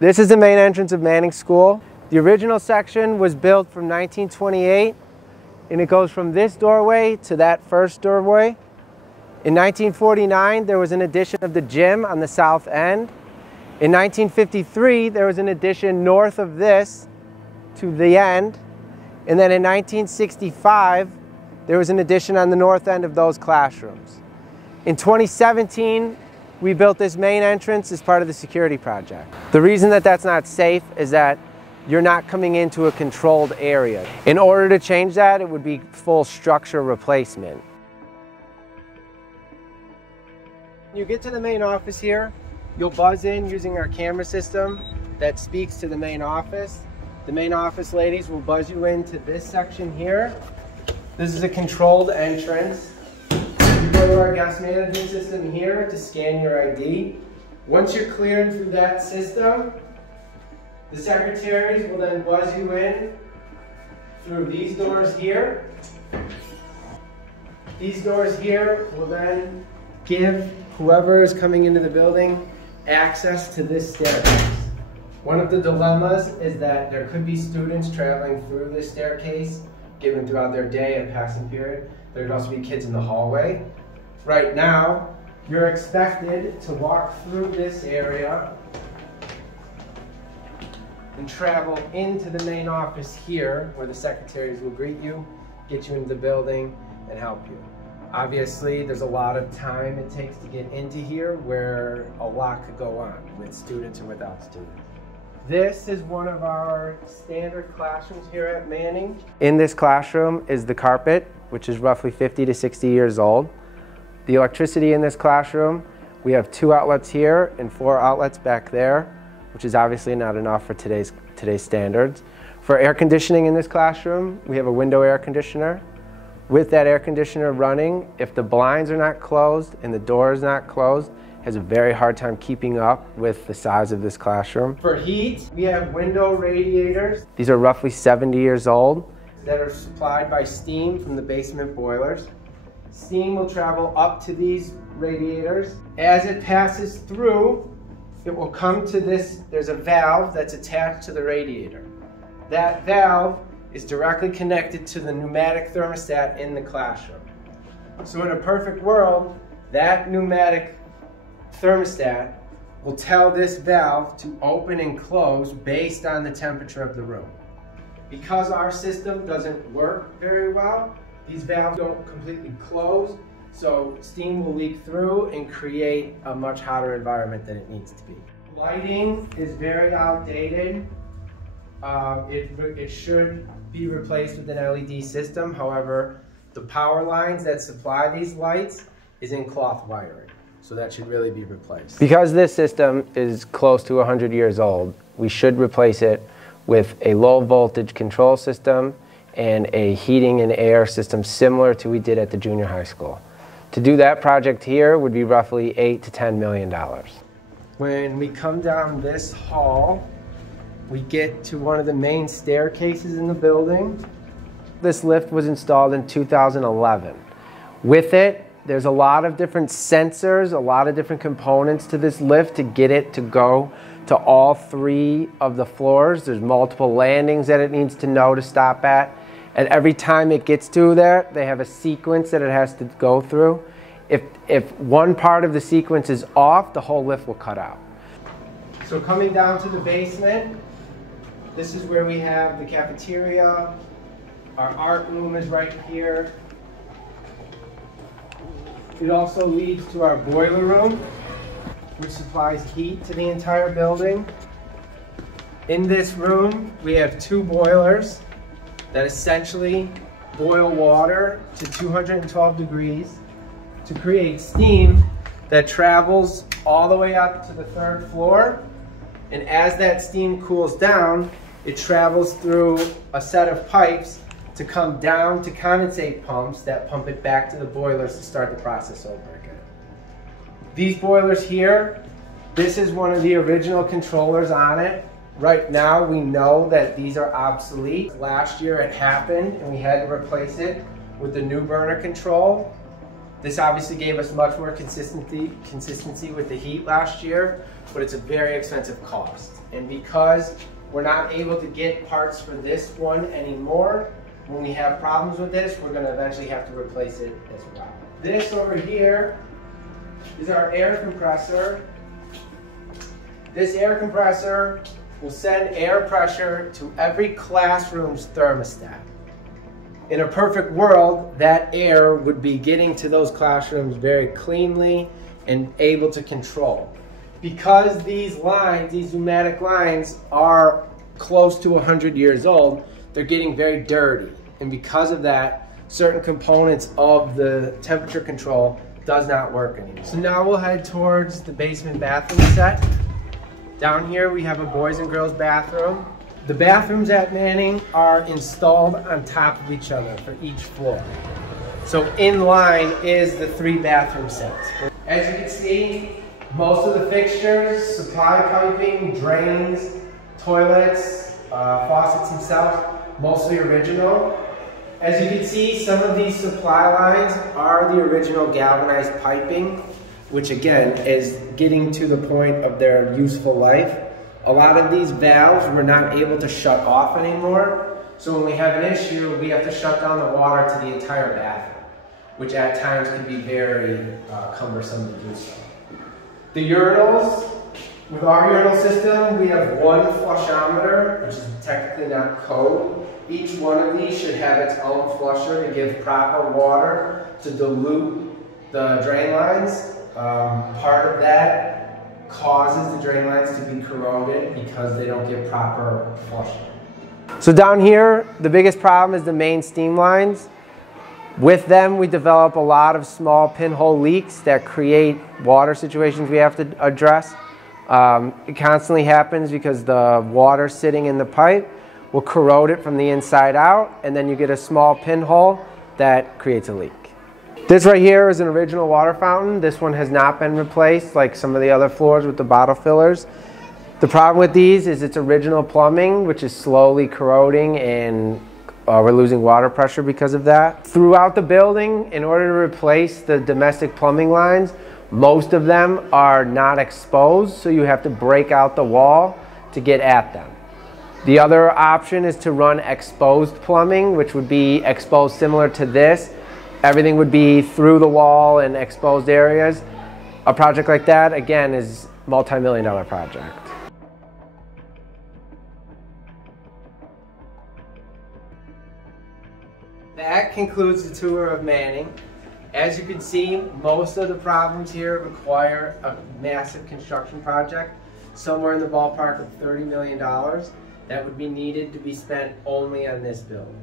This is the main entrance of Manning School. The original section was built from 1928, and it goes from this doorway to that first doorway. In 1949, there was an addition of the gym on the south end. In 1953, there was an addition north of this to the end. And then in 1965, there was an addition on the north end of those classrooms. In 2017, we built this main entrance as part of the security project. The reason that that's not safe is that you're not coming into a controlled area. In order to change that, it would be full structure replacement. When you get to the main office here, you'll buzz in using our camera system that speaks to the main office. The main office ladies will buzz you into this section here. This is a controlled entrance. You go to our guest management system here to scan your ID. Once you're cleared through that system, the secretaries will then buzz you in through these doors here. These doors here will then give whoever is coming into the building access to this staircase. One of the dilemmas is that there could be students traveling through this staircase given throughout their day and passing period. There could also be kids in the hallway. Right now, you're expected to walk through this area and travel into the main office here where the secretaries will greet you, get you into the building, and help you. Obviously, there's a lot of time it takes to get into here where a lot could go on with students or without students. This is one of our standard classrooms here at Manning. In this classroom is the carpet, which is roughly 50 to 60 years old. The electricity in this classroom, we have 2 outlets here and 4 outlets back there, which is obviously not enough for today's standards. For air conditioning in this classroom, we have a window air conditioner. With that air conditioner running, if the blinds are not closed and the door is not closed, it has a very hard time keeping up with the size of this classroom. For heat, we have window radiators. These are roughly 70 years old that are supplied by steam from the basement boilers. Steam will travel up to these radiators. As it passes through, it will come to this, there's a valve that's attached to the radiator. That valve is directly connected to the pneumatic thermostat in the classroom. So in a perfect world, that pneumatic thermostat will tell this valve to open and close based on the temperature of the room. Because our system doesn't work very well, these valves don't completely close, so steam will leak through and create a much hotter environment than it needs to be. Lighting is very outdated. It should be replaced with an LED system. However, the power lines that supply these lights is in cloth wiring, so that should really be replaced. Because this system is close to 100 years old, we should replace it with a low voltage control system and a heating and air system similar to what we did at the junior high school. To do that project here would be roughly $8 to $10 million. When we come down this hall, we get to one of the main staircases in the building. This lift was installed in 2011. With it, there's a lot of different sensors, a lot of different components to this lift to get it to go to all 3 of the floors. There's multiple landings that it needs to know to stop at. And every time it gets to there, they have a sequence that it has to go through. If one part of the sequence is off, the whole lift will cut out. So coming down to the basement, this is where we have the cafeteria. Our art room is right here. It also leads to our boiler room, which supplies heat to the entire building. In this room, we have 2 boilers that essentially boil water to 212 degrees to create steam that travels all the way up to the 3rd floor. And as that steam cools down, it travels through a set of pipes to come down to condensate pumps that pump it back to the boilers to start the process over again. These boilers here, this is one of the original controllers on it. Right now we know that these are obsolete. Last year it happened and we had to replace it with the new burner control. This obviously gave us much more consistency with the heat last year, but it's a very expensive cost. And because we're not able to get parts for this one anymore, when we have problems with this, we're going to eventually have to replace it as well. This over here is our air compressor. This air compressor will send air pressure to every classroom's thermostat. In a perfect world, that air would be getting to those classrooms very cleanly and able to control. Because these lines, these pneumatic lines, are close to 100 years old, they're getting very dirty. And because of that, certain components of the temperature control does not work anymore. So now we'll head towards the basement bathroom set. Down here we have a boys and girls bathroom. The bathrooms at Manning are installed on top of each other for each floor. So in line is the 3 bathroom sets. As you can see, most of the fixtures, supply piping, drains, toilets, faucets themselves, mostly original. As you can see, some of these supply lines are the original galvanized piping, which again is getting to the point of their useful life. A lot of these valves we're not able to shut off anymore. So when we have an issue, we have to shut down the water to the entire bathroom, which at times can be very cumbersome to do so. The urinals, with our urinal system, we have 1 flushometer, which is technically not code. Each one of these should have its own flusher to give proper water to dilute the drain lines. Part of that causes the drain lines to be corroded because they don't get proper flushing. So down here, the biggest problem is the main steam lines. With them, we develop a lot of small pinhole leaks that create water situations we have to address. It constantly happens because the water sitting in the pipe will corrode it from the inside out, and then you get a small pinhole that creates a leak. This right here is an original water fountain. This one has not been replaced like some of the other floors with the bottle fillers. The problem with these is it's original plumbing, which is slowly corroding, and we're losing water pressure because of that. Throughout the building, in order to replace the domestic plumbing lines, most of them are not exposed, so you have to break out the wall to get at them. The other option is to run exposed plumbing, which would be exposed similar to this. Everything would be through the wall and exposed areas. A project like that, again, is a multi-million-dollar project. That concludes the tour of Manning. As you can see, most of the problems here require a massive construction project, somewhere in the ballpark of $30 million, that would be needed to be spent only on this building.